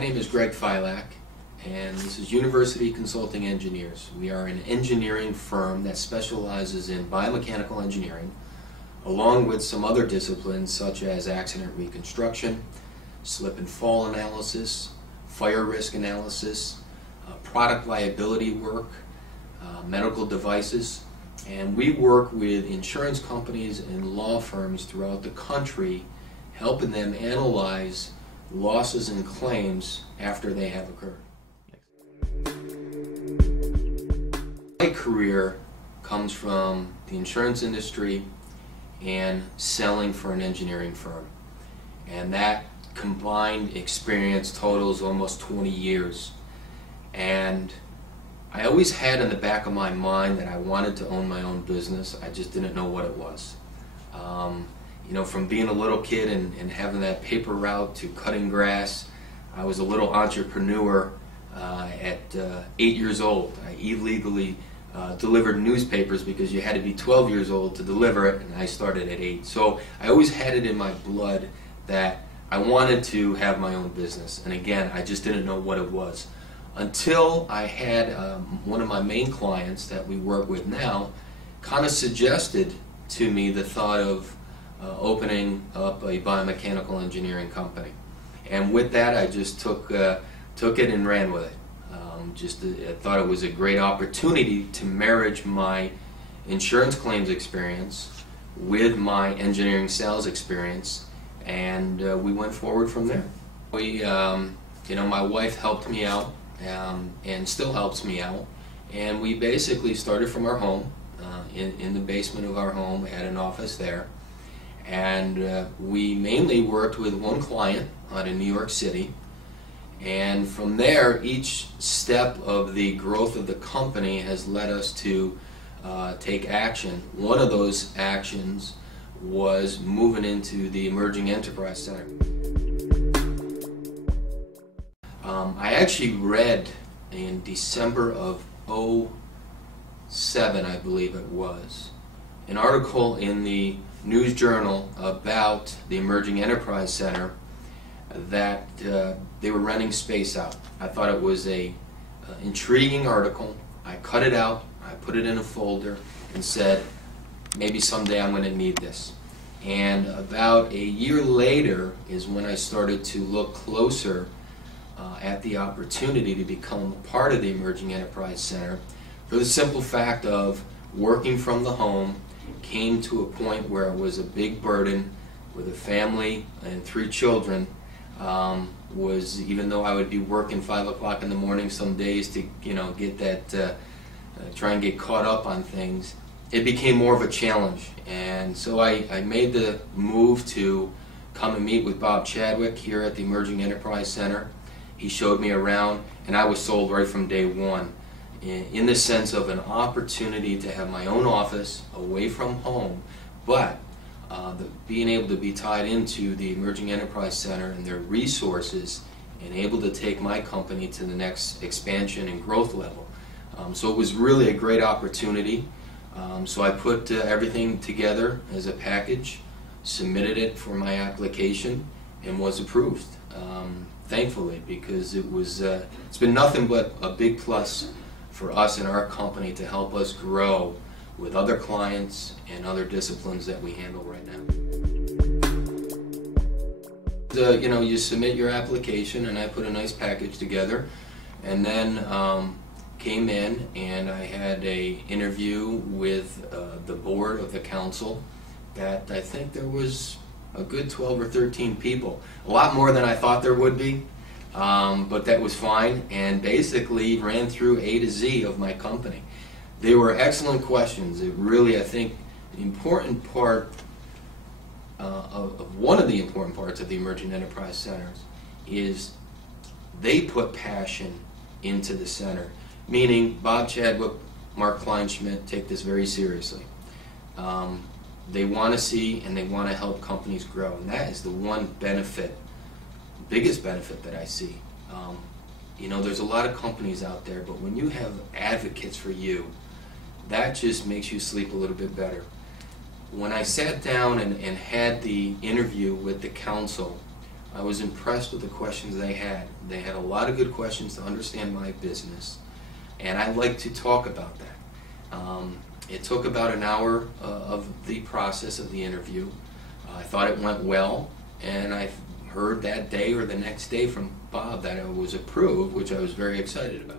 name is Greg Filak, and this is University Consulting Engineers. We are an engineering firm that specializes in biomechanical engineering, along with some other disciplines such as accident reconstruction, slip and fall analysis, fire risk analysis, product liability work, medical devices, and we work with insurance companies and law firms throughout the country, helping them analyze losses and claims after they have occurred. My career comes from the insurance industry and selling for an engineering firm, and that combined experience totals almost 20 years. And I always had in the back of my mind that I wanted to own my own business. I just didn't know what it was. You know, from being a little kid and having that paper route to cutting grass, I was a little entrepreneur at 8 years old. I illegally delivered newspapers because you had to be 12 years old to deliver it, and I started at 8. So I always had it in my blood that I wanted to have my own business. And again, I just didn't know what it was. Until I had one of my main clients that we work with now kind of suggested to me the thought of opening up a biomechanical engineering company. And with that, I just took it and ran with it. I thought it was a great opportunity to marriage my insurance claims experience with my engineering sales experience, and we went forward from there. My wife helped me out and still helps me out, and we basically started from our home, in the basement of our home. We had an office there, and we mainly worked with one client out in New York City. And from there, each step of the growth of the company has led us to take action. One of those actions was moving into the Emerging Enterprise Center. I actually read in December of '07, I believe it was, an article in the News Journal about the Emerging Enterprise Center that they were renting space out. I thought it was a intriguing article. I cut it out, I put it in a folder, and said, maybe someday I'm going to need this. And about a year later is when I started to look closer at the opportunity to become a part of the Emerging Enterprise Center, for the simple fact of working from the home came to a point where it was a big burden with a family and 3 children. Even though I would be working 5 o'clock in the morning some days to get that, try and get caught up on things, it became more of a challenge. And so I made the move to come and meet with Bob Chadwick here at the Emerging Enterprise Center. He showed me around, and I was sold right from day one, in the sense of an opportunity to have my own office away from home, but being able to be tied into the Emerging Enterprise Center and their resources, and able to take my company to the next expansion and growth level. So it was really a great opportunity. So I put everything together as a package, submitted it for my application, and was approved. Thankfully, because it's been nothing but a big plus for us and our company to help us grow with other clients and other disciplines that we handle right now. You submit your application, and I put a nice package together, and then came in and I had an interview with the board of the council. That I think there was a good 12 or 13 people, a lot more than I thought there would be, but that was fine, and basically ran through A to Z of my company. They were excellent questions. It really, I think, the important part of one of the important parts of the Emerging Enterprise Centers is they put passion into the center, meaning Bob Chadwick, Mark Kleinschmidt take this very seriously. They want to see and they want to help companies grow, and that is the one benefit, biggest benefit that I see. There's a lot of companies out there, but when you have advocates for you, that just makes you sleep a little bit better. When I sat down and had the interview with the council, I was impressed with the questions they had. They had a lot of good questions to understand my business, and I like to talk about that. It took about an hour of the process of the interview. I thought it went well, and I heard that day or the next day from Bob that it was approved, which I was very excited about.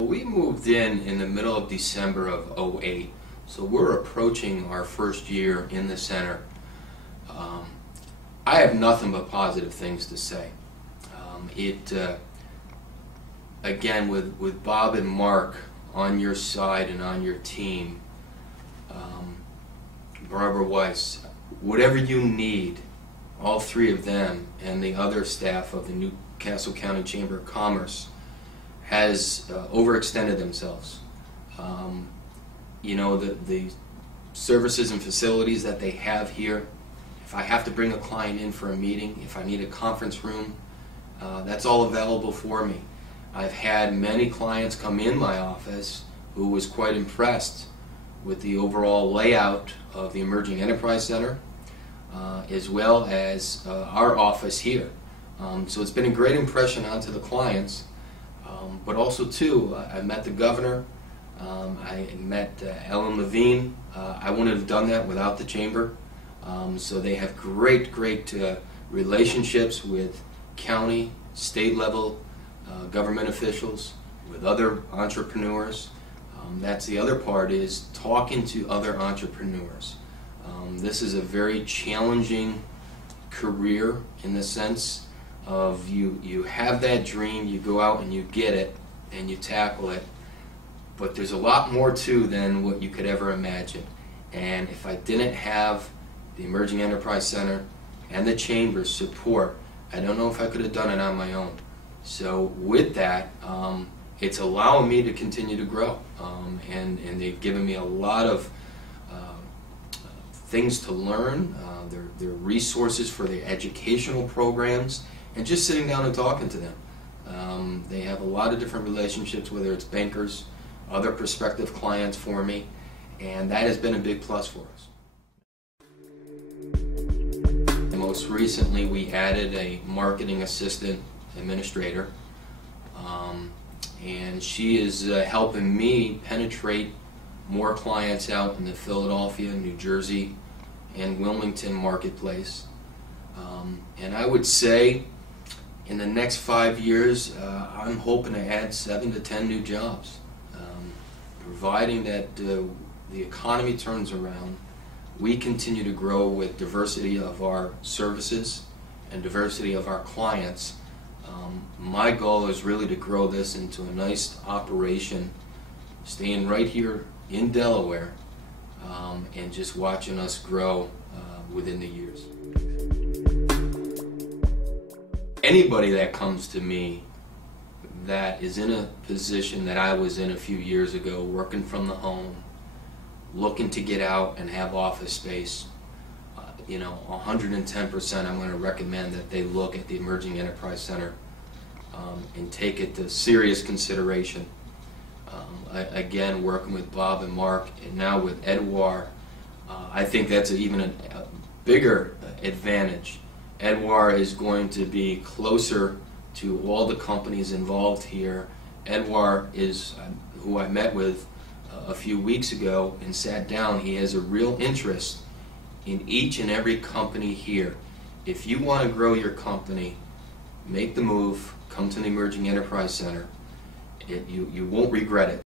We moved in the middle of December of '08, so we're approaching our first year in the center. I have nothing but positive things to say. Again, with Bob and Mark on your side and on your team, Barbara Weiss, whatever you need, all three of them and the other staff of the Newcastle County Chamber of Commerce has overextended themselves. You know, the services and facilities that they have here, if I have to bring a client in for a meeting, if I need a conference room, that's all available for me. I've had many clients come in my office who was quite impressed with the overall layout of the Emerging Enterprise Center, as well as our office here. So it's been a great impression onto the clients, but also too, I met the governor, I met Ellen Levine. I wouldn't have done that without the chamber. So they have great relationships with county, state level government officials, with other entrepreneurs. That's the other part, is talking to other entrepreneurs. This is a very challenging career in the sense of you have that dream, you go out and you get it and you tackle it, but there's a lot more to than what you could ever imagine. And if I didn't have the Emerging Enterprise Center and the Chamber's support, I don't know if I could have done it on my own. So with that, it's allowing me to continue to grow, and they've given me a lot of things to learn, their resources for their educational programs, and just sitting down and talking to them. They have a lot of different relationships, whether it's bankers, other prospective clients for me, and that has been a big plus for us. Most recently, we added a marketing assistant administrator, and she is helping me penetrate more clients out in the Philadelphia, New Jersey, and Wilmington marketplace. And I would say in the next 5 years, I'm hoping to add 7 to 10 new jobs, providing that the economy turns around. We continue to grow with diversity of our services and diversity of our clients. My goal is really to grow this into a nice operation, staying right here in Delaware, and just watching us grow within the years. Anybody that comes to me that is in a position that I was in a few years ago, working from the home, looking to get out and have office space, 110% I'm going to recommend that they look at the Emerging Enterprise Center and take it to serious consideration. Again, working with Bob and Mark, and now with Edouard, I think that's even a bigger advantage. Edouard is going to be closer to all the companies involved here. Edouard is who I met with a few weeks ago and sat down. He has a real interest in each and every company here. If you want to grow your company, make the move, come to the Emerging Enterprise Center. You won't regret it.